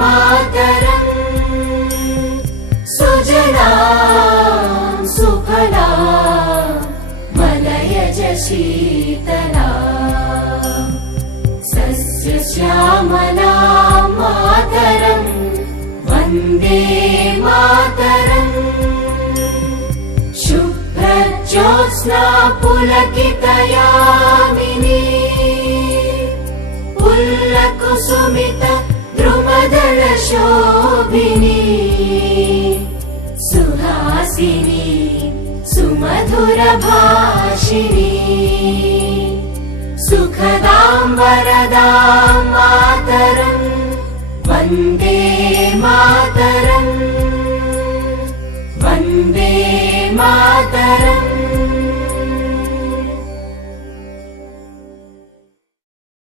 मातरम् सुजलां सुफलां मलयज शीतलां सस्यश्यामलां मातरम् वन्दे मातरम् शुभ्रज्योत्स्ना पुलकितयामिनी पुल्लकुसुमित द्रुमदल शोभिनी सुहासिनी सुमधुर भाषिणी सुखदां वरदां मातरम् वन्दे मातरम् वन्दे मातरम्।